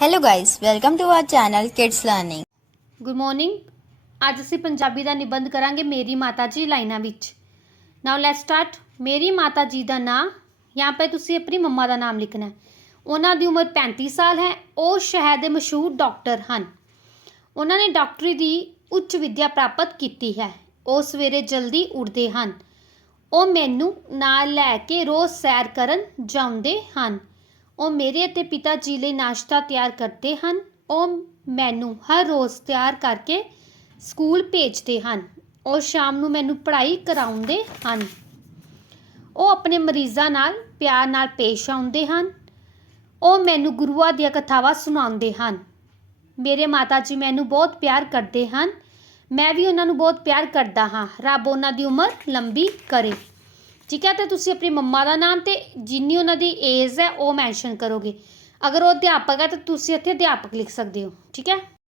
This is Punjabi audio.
Hello guys welcome to our channel kids learning good morning ਅੱਜ ਅਸੀਂ ਪੰਜਾਬੀ ਦਾ ਨਿਬੰਧ ਕਰਾਂਗੇ ਮੇਰੀ ਮਾਤਾ ਜੀ ਲਾਈਨਾਂ ਵਿੱਚ। ਨਾਓ ਲੈਟਸ ਸਟਾਰਟ ਮੇਰੀ ਮਾਤਾ ਜੀ ਦਾ ਨਾਮ ਜਾਂ ਪੇ ਤੁਸੀਂ ਆਪਣੀ ਮੰਮਾ ਦਾ ਨਾਮ ਲਿਖਣਾ ਉਹਨਾਂ ਦੀ ਉਮਰ 35 ਸਾਲ ਹੈ, ਉਹ ਸ਼ਹਿਰ ਦੇ ਮਸ਼ਹੂਰ ਡਾਕਟਰ ਹਨ। ਉਹਨਾਂ ਨੇ ਡਾਕਟਰੀ ਦੀ ਉੱਚ ਵਿਦਿਆ ਪ੍ਰਾਪਤ ਕੀਤੀ ਹੈ। ਉਹ ਸਵੇਰੇ ਜਲਦੀ ਉੱਠਦੇ ਹਨ। ਉਹ ਮੈਨੂੰ ਨਾਲ ਲੈ ਕੇ ਰੋਜ਼ ਸੈਰ ਕਰਨ ਜਾਂਦੇ ਹਨ। ਉਹ ਮੇਰੇ ਅਤੇ ਪਿਤਾ ਜੀ ਲਈ ਨਾਸ਼ਤਾ ਤਿਆਰ ਕਰਦੇ ਹਨ। ਉਹ ਮੈਨੂੰ ਹਰ ਰੋਜ਼ ਤਿਆਰ ਕਰਕੇ ਸਕੂਲ ਭੇਜਦੇ ਹਨ। ਉਹ ਸ਼ਾਮ ਨੂੰ ਮੈਨੂੰ ਪੜ੍ਹਾਈ ਕਰਾਉਂਦੇ ਹਨ। ਉਹ ਆਪਣੇ ਮਰੀਜ਼ਾਂ ਨਾਲ, ਪਿਆਰ ਨਾਲ ਪੇਸ਼ ਆਉਂਦੇ ਹਨ। ਉਹ ਮੈਨੂੰ ਗੁਰੂਆਂ ਦੀਆਂ ਕਥਾਵਾਂ ਸੁਣਾਉਂਦੇ ਹਨ। ਮੇਰੇ ਮਾਤਾ ਜੀ ਮੈਨੂੰ ਬਹੁਤ ਪਿਆਰ ਕਰਦੇ ਹਨ। ਮੈਂ ਵੀ ਉਹਨਾਂ ਨੂੰ ਬਹੁਤ ਪਿਆਰ ਕਰਦਾ ਹਾਂ। ਰੱਬ ਉਹਨਾਂ ਦੀ ਉਮਰ ਲੰਬੀ ਕਰੇ। ਠੀਕ ਹੈ, ਤੇ ਤੁਸੀਂ ਆਪਣੀ ਮੰਮਾ ਦਾ ਨਾਮ ਤੇ ਜਿੰਨੀ ਉਹਨਾਂ ਦੀ ਏਜ ਹੈ ਉਹ ਮੈਂਸ਼ਨ ਕਰੋਗੇ। ਅਗਰ ਉਹ ਅਧਿਆਪਕ ਹੈ, ਤਾਂ ਤੁਸੀਂ ਇੱਥੇ ਅਧਿਆਪਕ ਲਿਖ ਸਕਦੇ ਹੋ, ਠੀਕ ਹੈ?